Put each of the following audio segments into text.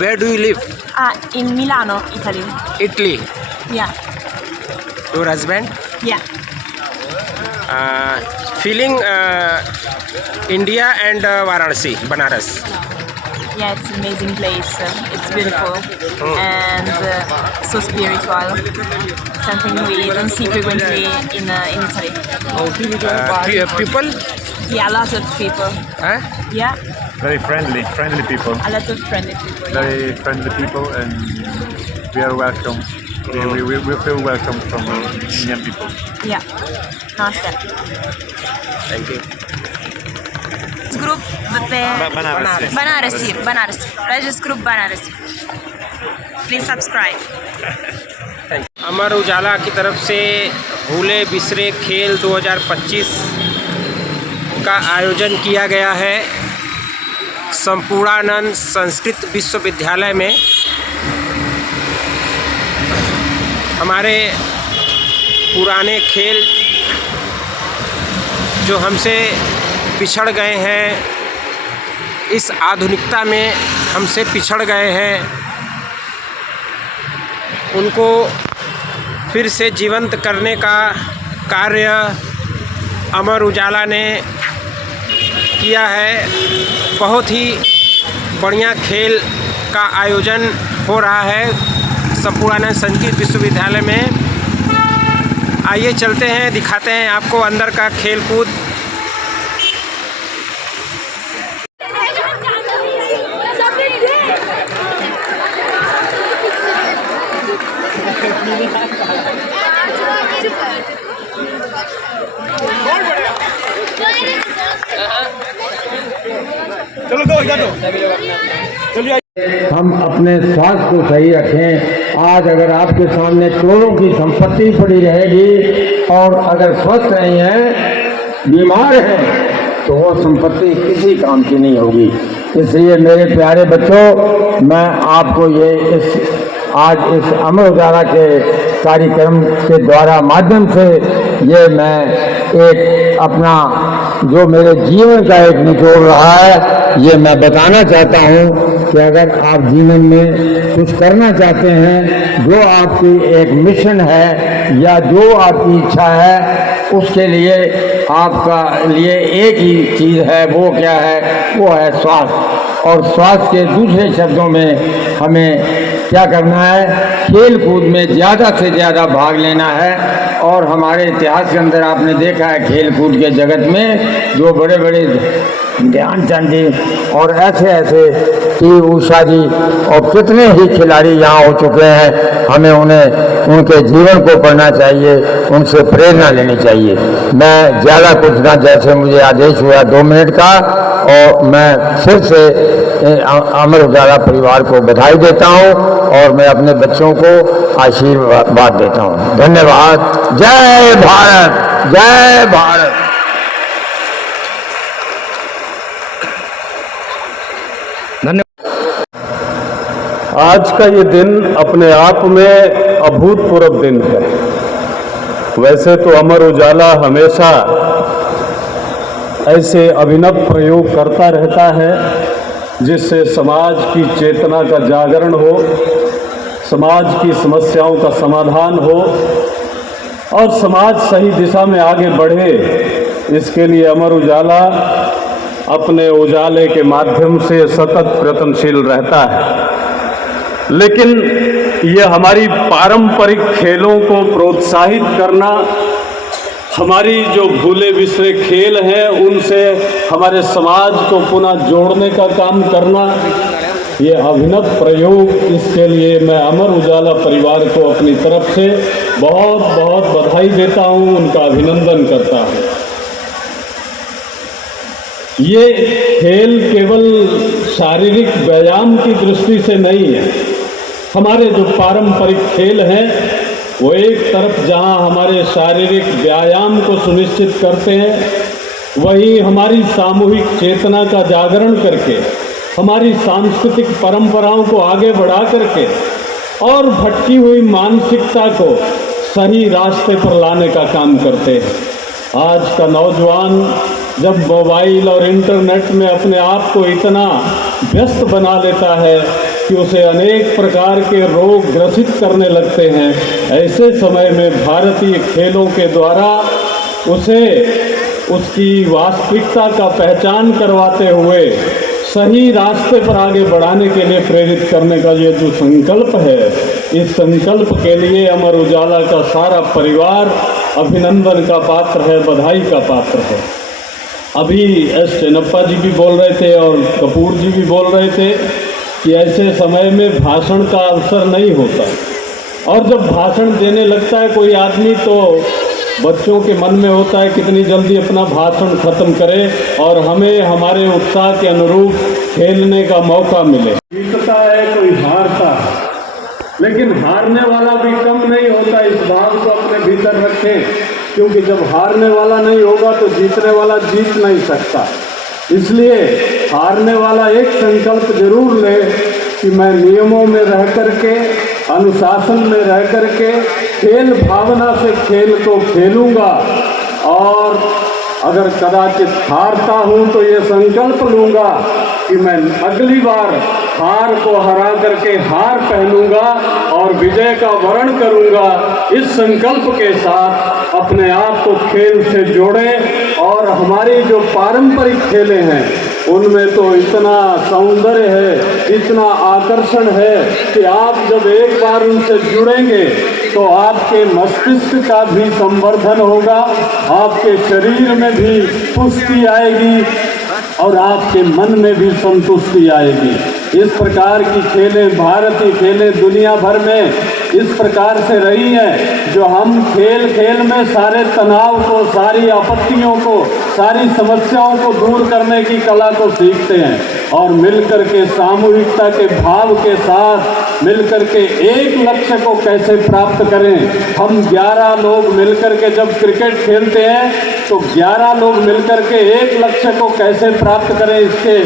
Where do you live? In Milano, Italy. Italy. Yeah. Your husband? Yeah. Feeling India and Varanasi, Banaras. Yeah, it's an amazing place. It's beautiful and so spiritual. Something we don't see frequently in Italy. People? Yeah, lots of people. Huh? Yeah, Very friendly people. a lot of friendly people. Yeah. Very friendly people, and we are welcome. We feel welcome from Indian people. Yeah. Namaste. Thank you. This group Banarasi. Religious group Banarasi. Please subscribe. Amar Ujala की तरफ से भूले बिसरे खेल 2025 का आयोजन किया गया है संपूर्णानंद संस्कृत विश्वविद्यालय में। हमारे पुराने खेल जो हमसे पिछड़ गए हैं, इस आधुनिकता में हमसे पिछड़ गए हैं, उनको फिर से जीवंत करने का कार्य अमर उजाला ने किया है। बहुत ही बढ़िया खेल का आयोजन हो रहा है संपूर्णानंद संस्कृत विश्वविद्यालय में। आइए चलते हैं, दिखाते हैं आपको अंदर का खेल कूद। हम अपने स्वास्थ्य को सही रखें। आज अगर आपके सामने करोड़ों की संपत्ति पड़ी रहेगी और अगर स्वस्थ नहीं है, बीमार है, तो वो संपत्ति किसी काम की नहीं होगी। इसलिए मेरे प्यारे बच्चों, मैं आपको आज इस अमर उजाला के कार्यक्रम के द्वारा माध्यम से मैं एक अपना जो मेरे जीवन का एक निचोड़ रहा है, ये मैं बताना चाहता हूँ कि अगर आप जीवन में कुछ करना चाहते हैं, जो आपकी एक मिशन है या जो आपकी इच्छा है, उसके लिए आपका लिए एक ही चीज़ है। वो क्या है? वो है स्वास्थ्य। और स्वास्थ्य के दूसरे शब्दों में हमें क्या करना है? खेल कूद में ज़्यादा से ज़्यादा भाग लेना है। और हमारे इतिहास के अंदर आपने देखा है खेल कूद के जगत में जो बड़े बड़े ध्यानचंद जी और ऐसे पी उषा जी और कितने ही खिलाड़ी यहाँ हो चुके हैं। हमें उनके जीवन को पढ़ना चाहिए, उनसे प्रेरणा लेनी चाहिए। मैं ज़्यादा कुछ ना, जैसे मुझे आदेश हुआ 2 मिनट का, और मैं फिर से अमर उजाला परिवार को बधाई देता हूँ और मैं अपने बच्चों को आशीर्वाद देता हूँ। धन्यवाद। जय भारत, जय भारत। आज का ये दिन अपने आप में अभूतपूर्व दिन है। वैसे तो अमर उजाला हमेशा ऐसे अभिनव प्रयोग करता रहता है जिससे समाज की चेतना का जागरण हो, समाज की समस्याओं का समाधान हो और समाज सही दिशा में आगे बढ़े। इसके लिए अमर उजाला अपने उजाले के माध्यम से सतत प्रयत्नशील रहता है। लेकिन ये हमारी पारंपरिक खेलों को प्रोत्साहित करना, हमारी जो भूले बिसरे खेल हैं उनसे हमारे समाज को पुनः जोड़ने का काम करना, ये अभिनव प्रयोग। इसके लिए मैं अमर उजाला परिवार को अपनी तरफ से बहुत बहुत बधाई देता हूँ, उनका अभिनंदन करता हूँ। ये खेल केवल शारीरिक व्यायाम की दृष्टि से नहीं है। हमारे जो पारंपरिक खेल हैं वो एक तरफ जहां हमारे शारीरिक व्यायाम को सुनिश्चित करते हैं, वहीं हमारी सामूहिक चेतना का जागरण करके, हमारी सांस्कृतिक परंपराओं को आगे बढ़ा करके और भटकी हुई मानसिकता को सही रास्ते पर लाने का काम करते हैं। आज का नौजवान जब मोबाइल और इंटरनेट में अपने आप को इतना व्यस्त बना लेता है कि उसे अनेक प्रकार के रोग ग्रसित करने लगते हैं। ऐसे समय में भारतीय खेलों के द्वारा उसे उसकी वास्तविकता का पहचान करवाते हुए सही रास्ते पर आगे बढ़ाने के लिए प्रेरित करने का ये जो संकल्प है, इस संकल्प के लिए अमर उजाला का सारा परिवार अभिनंदन का पात्र है, बधाई का पात्र है। अभी एस चेन्नप्पा जी भी बोल रहे थे और कपूर जी भी बोल रहे थे कि ऐसे समय में भाषण का अवसर नहीं होता, और जब भाषण देने लगता है कोई आदमी तो बच्चों के मन में होता है कितनी जल्दी अपना भाषण खत्म करे और हमें हमारे उत्साह के अनुरूप खेलने का मौका मिले। जीतता है कोई हारता है, लेकिन हारने वाला भी कम नहीं होता। इस भाव को अपने भीतर रखें, क्योंकि जब हारने वाला नहीं होगा तो जीतने वाला जीत नहीं सकता। इसलिए हारने वाला एक संकल्प जरूर ले कि मैं नियमों में रह करके, अनुशासन में रह करके, खेल भावना से खेल को खेलूंगा, और अगर कदाचित हारता हूं तो ये संकल्प लूंगा कि मैं अगली बार हार को हरा करके हार पहनूंगा और विजय का वर्ण करूंगा। इस संकल्प के साथ अपने आप को खेल से जोड़ें, और हमारी जो पारंपरिक खेलें हैं उनमें तो इतना सौंदर्य है, इतना आकर्षण है कि आप जब एक बार उनसे जुड़ेंगे तो आपके मस्तिष्क का भी संवर्धन होगा, आपके शरीर में भी पुष्टि आएगी और आपके मन में भी संतुष्टि आएगी। इस प्रकार की खेलें, भारतीय खेलें दुनिया भर में इस प्रकार से रही हैं, जो हम खेल खेल में सारे तनाव को, सारी आपत्तियों को, सारी समस्याओं को दूर करने की कला को सीखते हैं, और मिलकर के सामूहिकता के भाव के साथ मिलकर के एक लक्ष्य को कैसे प्राप्त करें। हम 11 लोग मिलकर के जब क्रिकेट खेलते हैं तो 11 लोग मिलकर के एक लक्ष्य को कैसे प्राप्त करें, इसके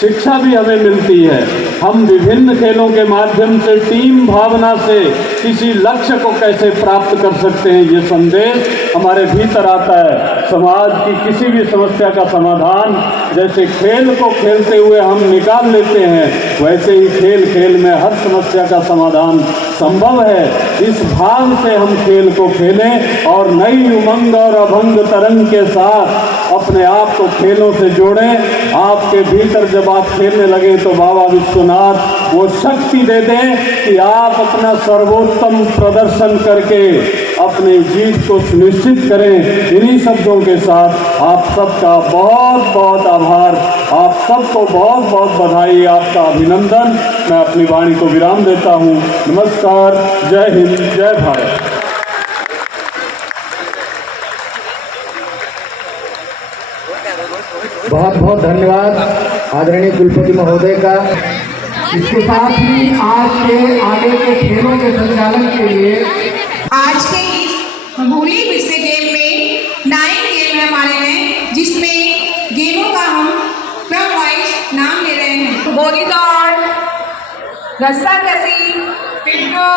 शिक्षा भी हमें मिलती है। हम विभिन्न खेलों के माध्यम से टीम भावना से किसी लक्ष्य को कैसे प्राप्त कर सकते हैं, ये संदेश हमारे भीतर आता है। समाज की किसी भी समस्या का समाधान जैसे खेल को खेलते हुए हम निकाल लेते हैं, वैसे ही खेल खेल में हर समस्या का समाधान संभव है। इस भाव से हम खेल को खेलें और नई उमंग और अभंग तरंग के साथ अपने आप को खेलों से जोड़ें। आपके भीतर जब आप खेलने लगे तो बाबा विश्वनाथ वो शक्ति दे दें कि आप अपना सर्वोत्तम प्रदर्शन करके अपनी जीत को सुनिश्चित करें। इन्हीं शब्दों के साथ आप सबका बहुत बहुत आभार, आप सबको बहुत बहुत बधाई, आपका अभिनंदन। मैं अपनी वाणी को विराम देता हूँ। नमस्कार, जय हिंद, जय भारत। बहुत बहुत धन्यवाद आदरणीय कुलपति महोदय का। इसके साथ ही आज के आगे के खेलों के संचालन के लिए आज के इस होली विश्व गेम में 9 गेम हमारे हैं, जिसमें गेमों का हम क्रम वाइज नाम ले रहे हैं। गोली दौड़, रस्साकसी, पिट्ठू,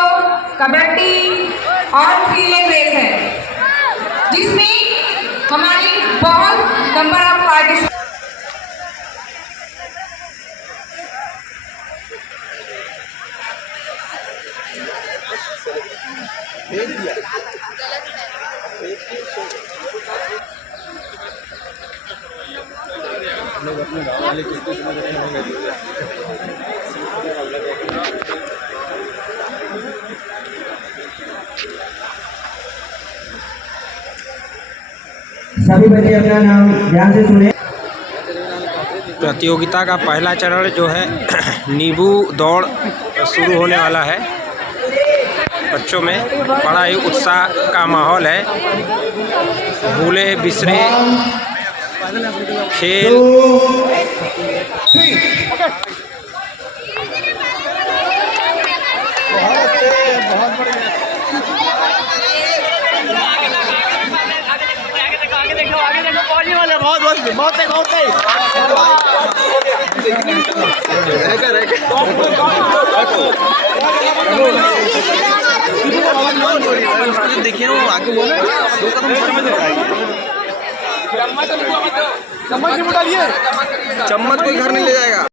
कबड्डी और रिले रेस है, जिसमें हमारी बहुत नंबर ऑफ पार्टिसिपेंट। सभी बच्चे अपना नाम ध्यान से सुने। प्रतियोगिता का पहला चरण जो है नींबू दौड़ शुरू होने वाला है। बच्चों में बड़ा ही उत्साह का माहौल है। भूले बिसरे खेल देखिए वो आगे बोले दो कदम चम्मच कोई घर नहीं ले जाएगा।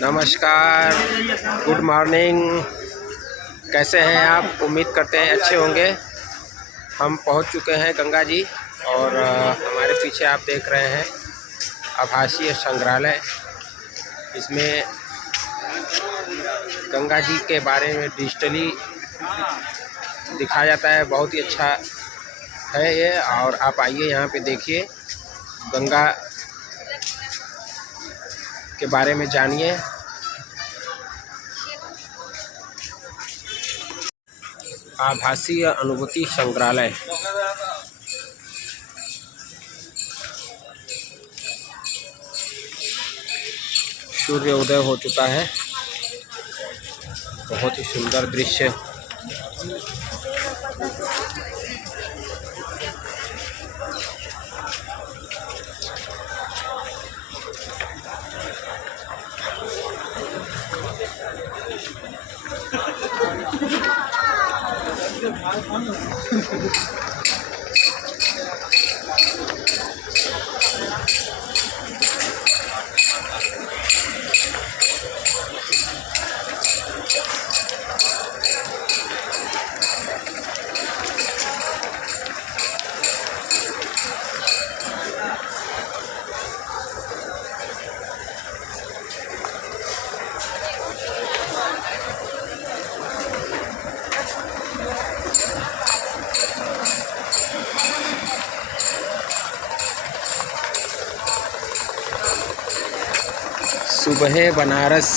नमस्कार, गुड मॉर्निंग। कैसे हैं आप? उम्मीद करते हैं अच्छे होंगे। हम पहुंच चुके हैं गंगा जी और हमारे पीछे आप देख रहे हैं आभासीय संग्रहालय। इसमें गंगा जी के बारे में डिजिटली दिखाया जाता है। बहुत ही अच्छा है ये। और आप आइए यहाँ पे देखिए, गंगा के बारे में जानिए। आभासीय अनुभूति संग्रहालय। सूर्य उदय हो चुका है। बहुत ही सुंदर दृश्य। सुबह Banaras.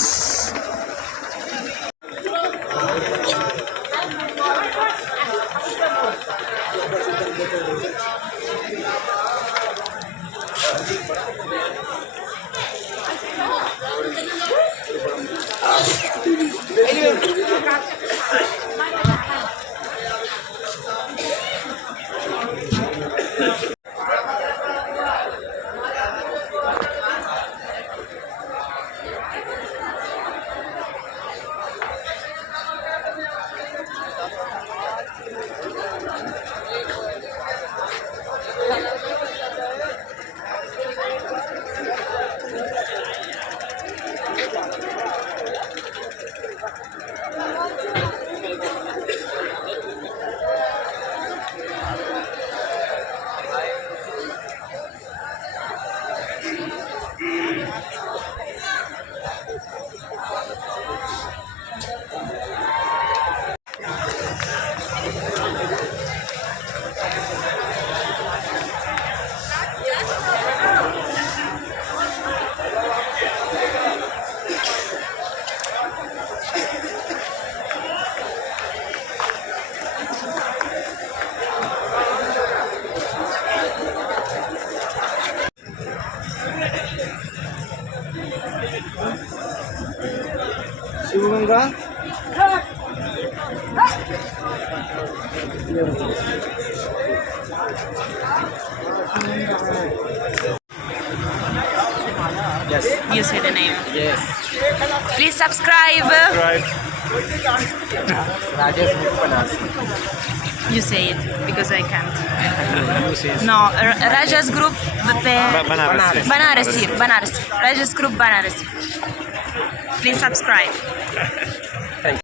Shivganga. Yes. You say the name. Yes. Please subscribe. Rajesh group Banarasi. You say it because I can't. You say No, Rajas Group Banarasi. Banarasi. Rajas Group Banarasi. Please subscribe.